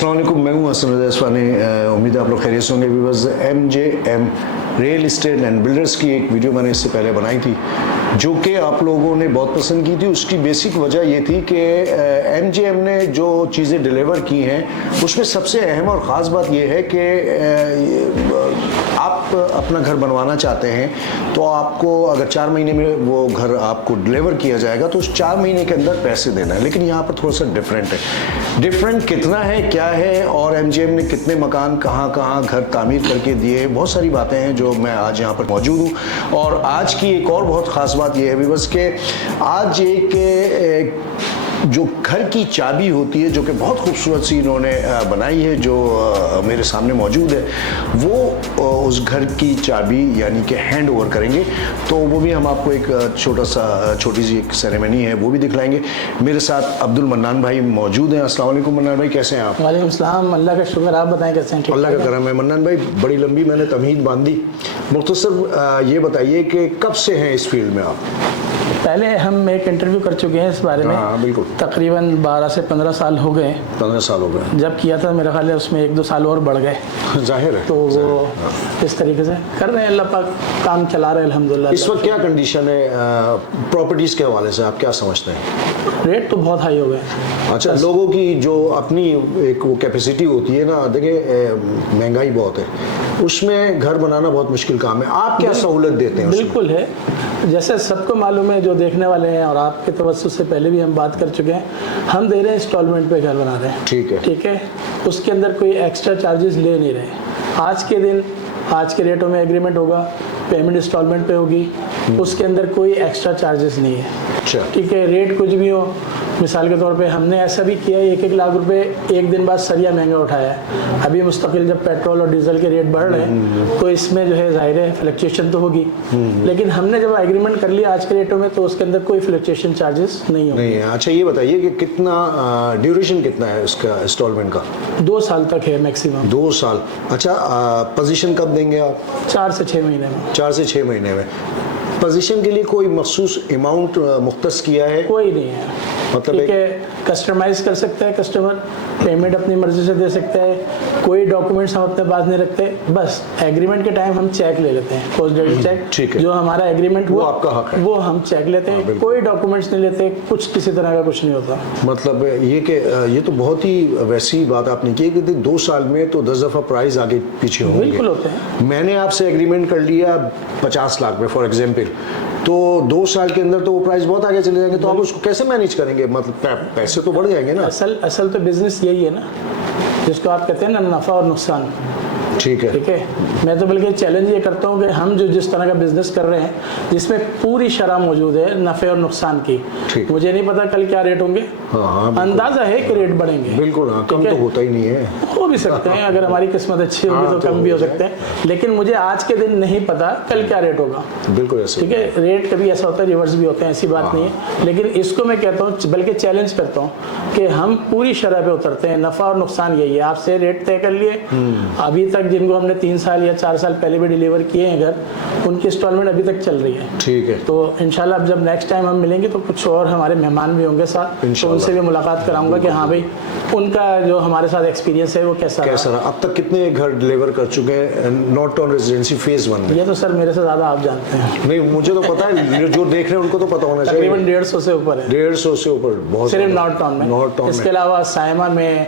अस्सलाम वालेकुम, मैं हूं हसन रज़ा इस्फानी। उम्मीद है आप लोग खैरियत से होंगे। Viewers, MJM real estate and builders की एक वीडियो मैंने इससे पहले बनाई थी जो कि आप लोगों ने बहुत पसंद की थी। उसकी बेसिक वजह ये थी कि MJM ने जो चीज़ें डिलीवर की हैं उसमें सबसे अहम और ख़ास बात यह है कि आप अपना घर बनवाना चाहते हैं तो आपको अगर 4 महीने में वो घर आपको डिलीवर किया जाएगा तो उस 4 महीने के अंदर पैसे देना है। लेकिन यहाँ पर थोड़ा सा डिफरेंट है। डिफरेंट कितना है, क्या है, और MJM ने कितने मकान कहाँ कहाँ घर तामीर करके दिए, बहुत सारी बातें हैं जो मैं आज यहाँ पर मौजूद हूँ। और आज की एक और बहुत ख़ास बात यह है भी बस कि आज एक जो घर की चाबी होती है जो कि बहुत खूबसूरत सी इन्होंने बनाई है, जो मेरे सामने मौजूद है, वो उस घर की चाबी यानी कि हैंड ओवर करेंगे। तो वो भी हम आपको एक छोटी सी एक सेरेमनी है वो भी दिखलाएंगे। मेरे साथ अब्दुल मन्नान भाई मौजूद हैं। अस्सलाम वालेकुम मन्नान भाई, कैसे हैं आप? वालेकुम सलाम, अल्लाह का शुक्र, आप बताएं कैसे हैं? अल्लाह का करम है। मन्नान भाई, बड़ी लंबी मैंने तमहीद बांधी, मुख्तसर ये बताइए कि कब से हैं इस फील्ड में आप? पहले हम एक इंटरव्यू कर चुके हैं इस बारे में। हाँ बिल्कुल, तकरीबन 12 से 15 साल हो गए। 15 साल हो गए जब किया था मेरा ख्याल है उसमें 1-2 साल और बढ़ गए। जाहिर है। तो वो इस तरीके से कर रहे हैं, अल्लाह पाक काम चला रहे हैं अल्हम्दुलिल्लाह। इस वक्त क्या कंडीशन है प्रॉपर्टीज़ के हवाले से, आप क्या समझते हैं? रेट तो बहुत हाई हो गए। अच्छा, लोगों की जो अपनी एक वो कैपेसिटी होती है ना, देखिए महंगाई बहुत है, उसमें घर बनाना बहुत मुश्किल काम है। आप क्या सहूलत देते हैं? बिल्कुल है, जैसे सबको मालूम है जो देखने वाले हैं, और आपके तवज्जुह से पहले भी हम बात कर चुके हैं, हम दे रहे हैं इंस्टॉलमेंट पे घर बना रहे हैं। ठीक है, उसके अंदर कोई एक्स्ट्रा चार्जेस ले नहीं रहे। आज के दिन आज के रेटों में एग्रीमेंट होगा, पेमेंट इंस्टॉलमेंट पे होगी, उसके अंदर कोई एक्स्ट्रा चार्जेस नहीं है। ठीक है, रेट कुछ भी हो, मिसाल के तौर पे हमने ऐसा भी किया है 1-1 लाख रुपए एक दिन बाद सरिया महंगा उठाया है। अभी मुस्तकिल जब पेट्रोल और डीजल के रेट बढ़ रहे हैं तो इसमें जो है जाहिर है फ्लक्चुएशन तो होगी, लेकिन हमने जब एग्रीमेंट कर लिया आज के रेटों में तो उसके अंदर कोई फ्लक्चुएशन चार्जेस नहीं होंगे। अच्छा, ये बताइए कि कितना ड्यूरेशन कितना है उसका इंस्टॉलमेंट का? 2 साल तक है मैक्सिमम। 2 साल। अच्छा, पोजीशन कब देंगे आप? 4 से 6 महीने में। 4 से 6 महीने में। पोजीशन के लिए कोई मखसूस अमाउंट मुख्तस किया है? कोई नहीं है, मतलब ठीक है, कस्टमाइज कर सकता है कस्टमर, पेमेंट अपनी मर्जी से दे सकता है, कोई डॉक्यूमेंट्स हम अपने पास नहीं रखते, बस एग्रीमेंट के टाइम हम चेक ले लेते हैं, पोस्ट डेटेड चेक, जो हमारा एग्रीमेंट वो आपका हक है, वो हम चेक लेते हैं, कोई डॉक्यूमेंट्स नहीं लेते, कुछ किसी तरह का कुछ नहीं होता। मतलब ये कि ये तो बहुत ही वैसी बात आपने की कि 2 साल में तो 10 दफ़ा प्राइस आगे पीछे होंगे। बिल्कुल होते हैं। मैंने आपसे एग्रीमेंट कर लिया 50 लाख में फॉर एग्जाम्पल, तो 2 साल के अंदर तो वो प्राइस बहुत आगे चले जाएंगे, तो आप उसको कैसे मैनेज करेंगे? मतलब पैसे तो बढ़ जाएंगे ना। असल तो बिजनेस यही है ना, जिसको आप कहते हैं ना नफ़ा और नुकसान। ठीक है, मैं तो बल्कि चैलेंज ये करता हूँ कि हम जो जिस तरह का बिजनेस कर रहे हैं जिसमें पूरी शरह मौजूद है नफ़े और नुकसान की, मुझे नहीं पता कल क्या रेट होंगे। अंदाजा है कि रेट बढ़ेंगे। बिल्कुल, कम तो होता ही नहीं है, हो भी सकते हैं, अगर हमारी किस्मत अच्छी होगी तो कम भी हो सकते हैं, लेकिन मुझे आज के दिन नहीं पता कल क्या रेट होगा। बिल्कुल ऐसे। ठीक है, रेट कभी ऐसा होता है, रिवर्स भी होते हैं, ऐसी बात नहीं है, लेकिन इसको मैं कहता हूँ बल्कि चैलेंज करता हूँ कि हम पूरी शरह पे उतरते हैं। नफ़ा और नुकसान यही है, आपसे रेट तय कर लिए, अभी तक जिनको हमने 3 साल या 4 साल पहले भी डिलीवर किए हैं घर, उनकी इंस्टॉलमेंट अभी तक चल रही है। ठीक है, तो इंशाल्लाह अब जब नेक्स्ट टाइम हम मिलेंगे तो कुछ और हमारे मेहमान भी होंगे साथ, तो उनसे भी मुलाकात कराऊंगा कि हाँ भाई उनका जो हमारे साथ एक्सपीरियंस है वो कैसा रहा। अब तक कितने घर डिलीवर कर चुके हैं नॉट टाउन रेजिडेंसी फेज 1 में? ये तो सर मेरे से ज़्यादा आप जानते हैं। नहीं, मुझे तो पता है, जो देख रहे हैं उनको तो पता होना चाहिए। तकरीबन 150 से ऊपर है। 150 से ऊपर, बहुत सिर्फ नॉर्थ टाउन में। इसके अलावा साइमा में,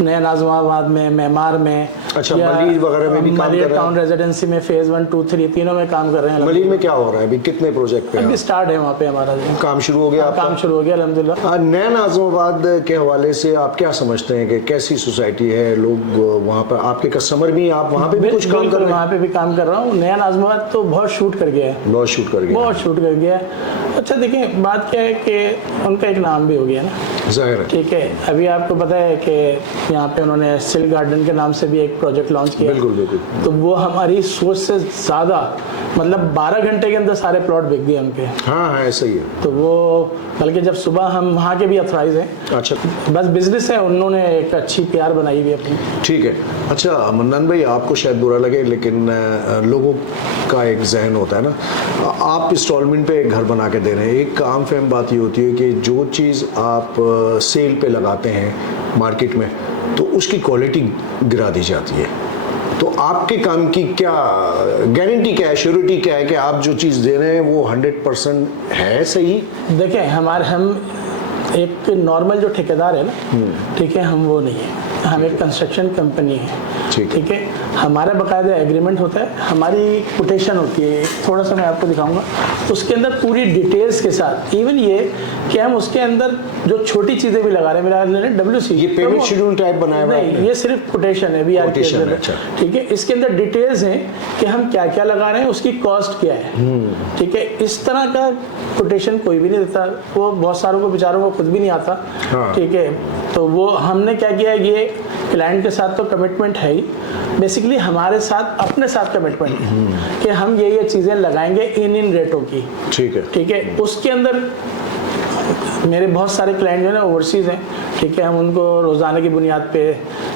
नया नाज़िमाबाद में, मेमार में, अच्छा मलीर वगैरह में भी काम कर रहे हैं? टाउन रेजिडेंसी में फेज 1, 2, 3 तीनों में काम कर रहे हैं। मलीर में क्या हो रहा है अभी, कितने प्रोजेक्ट पे? अभी स्टार्ट है वहाँ पे हमारा काम शुरू हो गया। काम शुरू हो गया अल्हम्दुलिल्लाह। नया नाज़िमाबाद के हवाले से आप क्या समझते हैं कि कैसी सोसाइटी है, लोग वहाँ पर आपके कस्टमर भी, आप वहाँ पे भी कुछ काम कर रहे हैं? वहाँ पे भी काम कर रहा हूँ। नया नाज़िमाबाद तो बहुत शूट कर गया है, बहुत शूट कर गया है। अच्छा देखिए, बात क्या है कि उनका एक नाम भी हो गया ना, जाहिर है। ठीक है, अभी आपको पता है कि यहाँ पे उन्होंने सिल्क गार्डन के नाम से भी एक प्रोजेक्ट लॉन्च किया। बिल्कुल, तो वो हमारी सोच से ज़्यादा, मतलब 12 घंटे के अंदर सारे प्लॉट बिक गए उनके। हाँ, ऐसा ही है। तो वो बल्कि जब सुबह हम वहाँ के भी अथराइज हैं। अच्छा, बस बिजनेस है, उन्होंने एक अच्छी PR बनाई हुई अपनी। ठीक है। अच्छा मन्नान भाई, आपको शायद बुरा लगे लेकिन लोगों का एक जहन होता है ना, आप इंस्टॉलमेंट पे एक घर बना के दे रहे हैं। एक आम फहम बात ये होती है कि जो चीज़ आप सेल पे लगाते हैं मार्केट में तो उसकी क्वालिटी गिरा दी जाती है। तो आपके काम की क्या गारंटी, क्या है, श्योरिटी क्या है कि आप जो चीज़ दे रहे हैं वो 100% है सही? देखें, हम एक नॉर्मल जो ठेकेदार है ना, ठीक है, हम वो नहीं है, हम एक कंस्ट्रक्शन कंपनी है, ठीक है। हमारा बाकायदा एग्रीमेंट होता है, हमारी कोटेशन होती है, थोड़ा सा मैं आपको दिखाऊंगा, उसके अंदर पूरी डिटेल्स के साथ, इवन ये कि हम उसके अंदर जो छोटी चीज़ें भी लगा रहे हैं, मेरा WC, ये पेमेंट शेड्यूल टाइप बनाया हुआ है? नहीं, ये सिर्फ कोटेशन है VR के अंदर, अच्छा। ठीक है। इसके अंदर डिटेल्स हैं कि हम क्या क्या लगा रहे हैं, उसकी कॉस्ट क्या है, ठीक है। इस तरह का कोटेशन कोई भी नहीं देता, वो बहुत सारों को बेचारों को खुद भी नहीं आता, ठीक है। तो वो हमने क्या किया, ये क्लाइंट के साथ तो कमिटमेंट है ही, बेसिकली हमारे साथ अपने साथ कमिटमेंट है कि हम ये चीज़ें लगाएंगे इन रेटों की, ठीक है। उसके अंदर मेरे बहुत सारे क्लाइंट जो है ना ओवरसीज़ हैं, ठीक है। हम उनको रोज़ाना की बुनियाद पे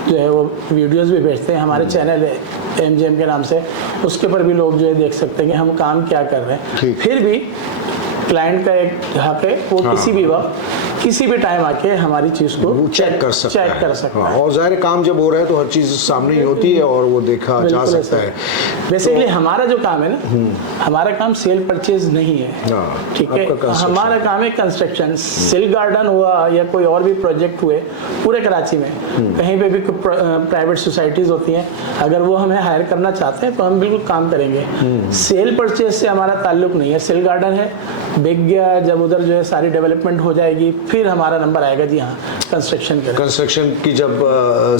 जो है वो वीडियोस भी भेजते हैं, हमारे चैनल है MGM के नाम से, उसके ऊपर भी लोग जो है देख सकते हैं कि हम काम क्या कर रहे हैं। फिर भी क्लाइंट का एक हक है, वो किसी भी वक्त किसी भी टाइम आके हमारी चीज़ को चेक कर सकता है। और ज़ाहिर काम जब हो रहा है तो हर चीज़ सामने ही होती है और वो देखा जा सकता है। बेसिकली हमारा जो काम है ना, हमारा काम सेल परचेज नहीं है, ठीक है। हमारा काम है कंस्ट्रक्शन, सिल गार्डन हुआ या कोई और भी प्रोजेक्ट हुए पूरे कराची में, कहीं पे भी प्राइवेट सोसाइटीज़ होती हैं, अगर वो हमें हायर करना चाहते हैं तो हम बिल्कुल काम करेंगे। सेल परचेज से हमारा ताल्लुक नहीं है। सिल गार्डन है, बिक गया, जब उधर जो है सारी डेवलपमेंट हो जाएगी फिर हमारा नंबर आएगा, जी हाँ कंस्ट्रक्शन करें। कंस्ट्रक्शन की जब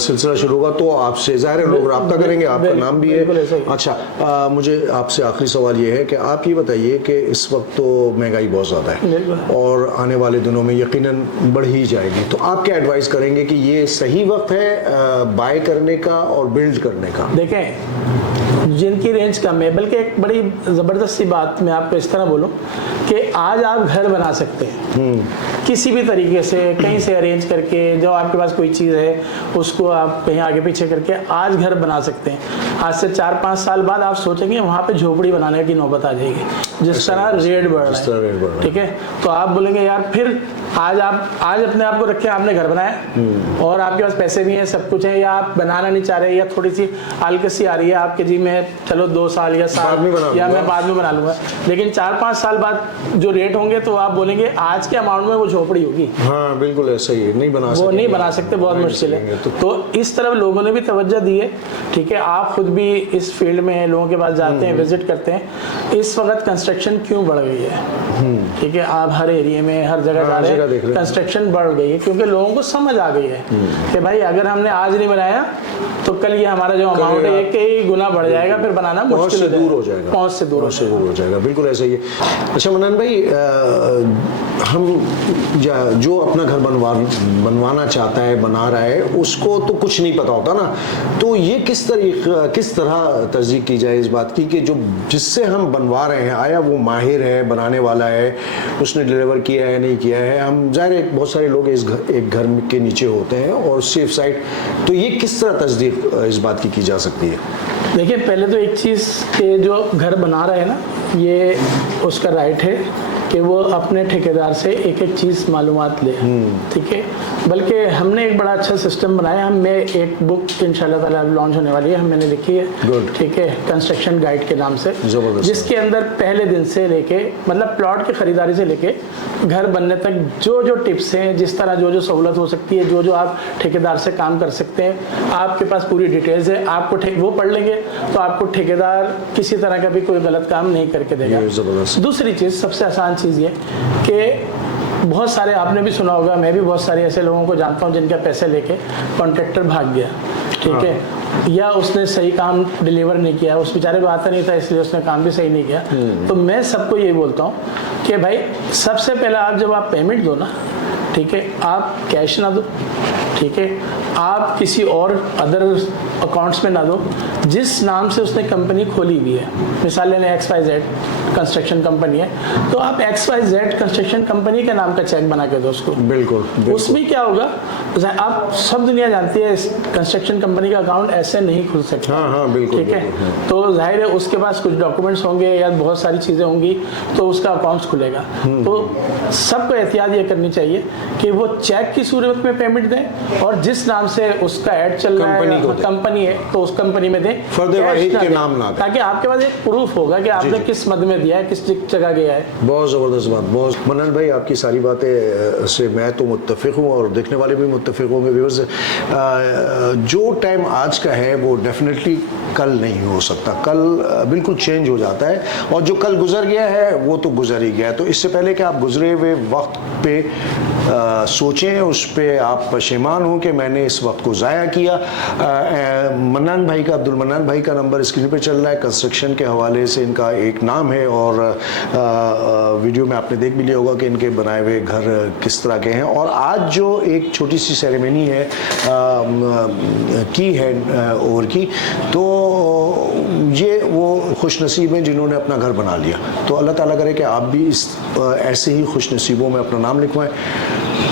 सिलसिला शुरू होगा तो आपसे ज़ाहिर है लोग रब्ता करेंगे, आपका नाम भी है। अच्छा, मुझे आपसे आखिरी सवाल ये है कि आप ये बताइए कि इस वक्त तो महंगाई बहुत ज़्यादा है और आने वाले दिनों में यकीनन बढ़ ही जाएगी, तो आप क्या एडवाइस करेंगे कि ये सही वक्त है बाय करने का और बिल्ड करने का? देखें, जिनकी रेंज कम है, बल्कि एक बड़ी ज़बरदस्त सी बात मैं आपको इस तरह बोलूँ कि आज आप घर बना सकते हैं किसी भी तरीके से, कहीं से अरेंज करके, जो आपके पास कोई चीज़ है उसको आप कहीं आगे पीछे करके आज घर बना सकते हैं। आज से 4-5 साल बाद आप सोचेंगे वहाँ पे झोपड़ी बनाने की नौबत आ जाएगी, जिस तरह रेट बढ़ रहा है, ठीक है। तो आप बोलेंगे यार, फिर आज अपने आप को रखें, आपने घर बनाया और आपके पास पैसे भी हैं, सब कुछ है, या आप बनाना नहीं चाह रहे, या थोड़ी सी आलकसी आ रही है आपके जी में, चलो 2 साल या साल या मैं बाद में बना लूंगा, लेकिन 4-5 साल बाद जो रेट होंगे तो आप बोलेंगे आज के अमाउंट में वो झोपड़ी होगी। हाँ बिल्कुल ऐसा ही है, नहीं बना सकते, बहुत मुश्किल है। तो इस तरफ लोगों ने भी तवज्जो दी है, ठीक है। आप खुद भी इस फील्ड में लोगों के पास जाते हैं, विजिट करते हैं। इस वक्त कंस्ट्रक्शन क्यों बढ़ गई है, ठीक है, आप हर एरिया में हर जगह जा रहे हैं, कंस्ट्रक्शन बढ़ गई है क्योंकि लोगों को समझ आ गई है कि भाई अगर हमने आज नहीं बनाया तो कल ये हमारा जो अमाउंट है एक ही गुना बढ़ जाएगा, फिर बनाना मुश्किल हो जाएगा, पहुंच से दूर हो जाएगा। बिल्कुल ऐसा ही है। अच्छा मन्नान भाई, हम जो अपना घर बनवाना चाहता है, बना रहा है, उसको तो कुछ नहीं पता होता ना, तो ये किस तरह तस्दीक की जाए इस बात की कि जो जिससे हम बनवा रहे हैं, आया वो माहिर है, बनाने वाला है, उसने डिलीवर किया है नहीं किया है। हम ज़ाहिर है बहुत सारे लोग एक घर के नीचे होते हैं और सेफ साइड, तो ये किस तरह तस्दीक इस बात की जा सकती है? देखिए, पहले तो एक चीज़ के जो घर बना रहे हैं ना, ये उसका राइट है कि वो अपने ठेकेदार से एक एक चीज़ मालूमात ले, ठीक है। बल्कि हमने एक बड़ा अच्छा सिस्टम बनाया, हमें एक बुक इंशाल्लाह ताला लॉन्च होने वाली है, मैंने लिखी है, ठीक है, कंस्ट्रक्शन गाइड के नाम से, जिसके अंदर पहले दिन से लेके, मतलब प्लॉट की खरीदारी से लेके घर बनने तक जो जो टिप्स हैं, जिस तरह जो जो सहूलत हो सकती है, जो जो आप ठेकेदार से काम कर सकते हैं, आपके पास पूरी डिटेल्स है। आपको वो पढ़ लेंगे तो आपको ठेकेदार किसी तरह का भी कोई गलत काम नहीं करके देगा। दूसरी चीज़, सबसे आसान चीज़ ये कि बहुत सारे, आपने भी सुना होगा, मैं भी बहुत सारे ऐसे लोगों को जानता हूँ जिनका पैसे लेके कॉन्ट्रैक्टर भाग गया, ठीक है, या उसने सही काम डिलीवर नहीं किया, उस बेचारे को आता नहीं था इसलिए उसने काम भी सही नहीं किया। तो मैं सबको यही बोलता हूँ कि भाई सबसे पहले जब आप पेमेंट दो ना, ठीक है, आप कैश ना दो, ठीक है, आप किसी और अदर अकाउंट्स में ना दो जिस नाम से उसने कंपनी खोली हुई है। मिसाल लेने XYZ कंस्ट्रक्शन कंपनी है, तो आप XYZ कंस्ट्रक्शन कंपनी के नाम का चेक बना के दो उसको। बिल्कुल। उसमें क्या होगा, आप सब दुनिया जानती है कंस्ट्रक्शन कंपनी का अकाउंट ऐसे नहीं खुल सकता। हाँ, बिल्कुल, ठीक है। तो जाहिर है उसके पास कुछ डॉक्यूमेंट्स होंगे या बहुत सारी चीज़ें होंगी तो उसका अकाउंट खुलेगा। तो सबको एहतियात ये करनी चाहिए कि वो चेक की सूरत में पेमेंट दें और जिस नाम से उसका ऐड चल रहा कंपनी को है, दें। कंपनी है तो उस कंपनी में दें, फर्दे कैश वाहिद ना के दें, नाम ना दें। ताकि आपके पास एक प्रूफ होगा कि आपने किस मद में दिया है, किस जगह गया है। बहुत ज़बरदस्त बात, बहुत। मनन भाई आपकी सारी बातें से मैं तो मुत्तफ़िक़ हूँ और देखने वाले भी मुत्तफ़िक़ होंगे व्यूअर्स। जो टाइम आज का है वो डेफिनेटली कल नहीं हो सकता, कल बिल्कुल चेंज हो जाता है, और जो कल गुजर गया है वो तो गुजर ही गया। तो इससे पहले कि आप गुजरे हुए वक्त पे सोचें, उस पे आप पशेमान हो कि मैंने इस वक्त को ज़ाया किया। मन्नान भाई का, अब्दुल मन्नान भाई का नंबर स्क्रीन पे चल रहा है। कंस्ट्रक्शन के हवाले से इनका एक नाम है, और वीडियो में आपने देख भी लिया होगा कि इनके बनाए हुए घर किस तरह के हैं। और आज जो एक छोटी सी सेरेमनी है की है ओवर की, तो ये वो खुश नसीब हैं जिन्होंने अपना घर बना लिया। तो अल्लाह ताला करे कि आप भी इस ऐसे ही खुश नसीबों में अपना नाम लिखवाएं।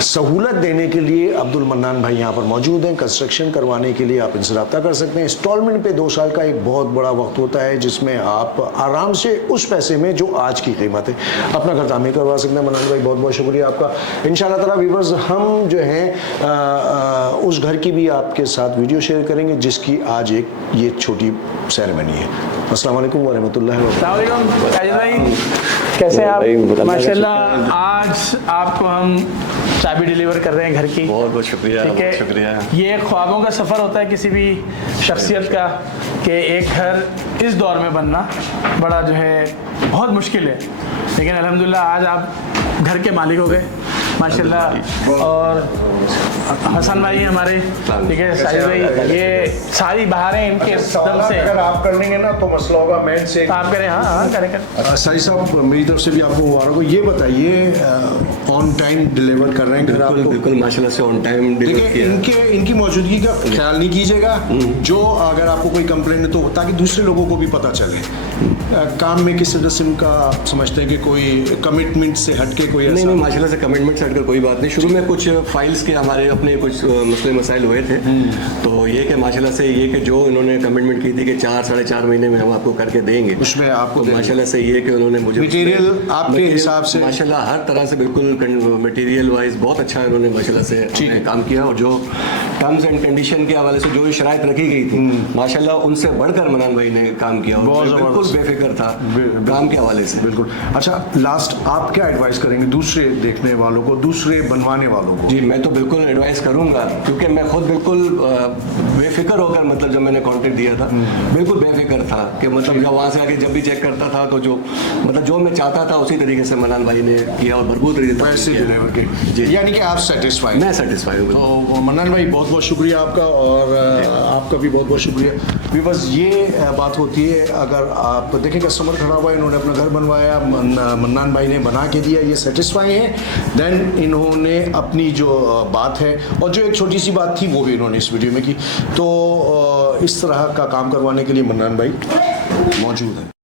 सहूलत देने के लिए अब्दुल मन्नान भाई यहाँ पर मौजूद हैं। कंस्ट्रक्शन करवाने के लिए आप इनसे रब्ता कर सकते हैं। इंस्टॉलमेंट पे 2 साल का एक बहुत बड़ा वक्त होता है जिसमें आप आराम से उस पैसे में जो आज की कीमत है अपना घर तामीर करवा सकते हैं। मन्नान भाई बहुत बहुत शुक्रिया आपका। इंशाअल्लाह ताला व्यूअर्स हम जो हैं उस घर की भी आपके साथ वीडियो शेयर करेंगे जिसकी आज एक ये छोटी सेरेमनी है। अस्सलाम वालेकुम व रहमतुल्लाहि व अस्सलाम वालेकुम, कैसे हैं आप? माशाल्लाह आज आपको हम चाबी डिलीवर कर रहे हैं घर की। बहुत बहुत शुक्रिया, ठीक है, बहुत शुक्रिया। ये ख्वाबों का सफ़र होता है किसी भी शख्सियत का कि एक घर इस दौर में बनना बड़ा जो है बहुत मुश्किल है, लेकिन अल्हम्दुलिल्लाह आज आप घर के मालिक हो गए माशाल्लाह। और हसन भाई हमारे, ठीक है, साहिद भाई, ये सारी बहारें इनके दम से अगर आप कर लेंगे ना तो मसला होगा मैन से। आप करें। हाँ हाँ करें। साई साहब मेरी तरफ से भी आपको मुबारक हो। ये बताइए ऑन टाइम डिलीवर कर रहे हैं घर बिल्कुल आपको? बिल्कुल माशाल्लाह से ऑन टाइम डिलीवर देखिए किया। इनकी मौजूदगी का ख्याल नहीं कीजिएगा, जो अगर आपको कोई कंप्लेंट है तो ताकि दूसरे लोगों को भी पता चले काम में किस किस्म का आप समझते हैं कि कोई कमिटमेंट से हटके कोई नहीं ऐसा नहीं माशाल्लाह से कमिटमेंट से हटकर कोई बात नहीं। शुरू में कुछ फाइल्स के हमारे अपने कुछ मसले मसाइल हुए थे, तो ये कि माशाल्लाह से ये कि जो इन्होंने कमिटमेंट की थी कि 4-4.5 महीने में हम आपको करके देंगे, उसमें आपको तो माशाल्लाह से ये कि उन्होंने मुझे मटेरियल आपके हिसाब से माशाल्लाह हर तरह से बिल्कुल मटेरियल वाइज बहुत अच्छा इन्होंने माशाल्लाह से अपने काम किया। और जो टर्म्स एंड कंडीशन के हवाले से जो शराइत रखी गई थी माशाल्लाह उनसे बढ़कर मन्नान भाई ने काम किया, और मैं बिल्कुल बेफिक्र था काम के हवाले से। बिल्कुल। अच्छा, लास्ट आप क्या एडवाइस करेंगे दूसरे देखने वालों को, दूसरे बनवाने वालों को? जी मैं तो बिल्कुल एडवाइस करूंगा, क्योंकि मैं खुद बिल्कुल बेफिक्र होकर मतलब जब मैंने कॉन्ट्रैक्ट दिया था बिल्कुल बेफिक्र था कि मतलब जब वहाँ से आके जब भी चेक करता था तो जो मतलब जो मैं चाहता था उसी तरीके से मन्नान भाई ने किया और भरपूर पैसे डिलीवर के। जी यानी कि आप सेटिस्फाइड? मैं सेटिस्फाई हूँ। तो मन्नान भाई बहुत बहुत शुक्रिया आपका, और आपका भी बहुत बहुत शुक्रिया। भी बस ये बात होती है, अगर आप देखें कस्टमर खड़ा हुआ है, इन्होंने अपना घर बनवाया, मन्नान भाई ने बना के दिया, ये सेटिस्फाई है, देन इन्होंने अपनी जो बात है और जो एक छोटी सी बात थी वो भी इन्होंने इस वीडियो में की। तो इस तरह का काम करवाने के लिए मन्नान भाई मौजूद है।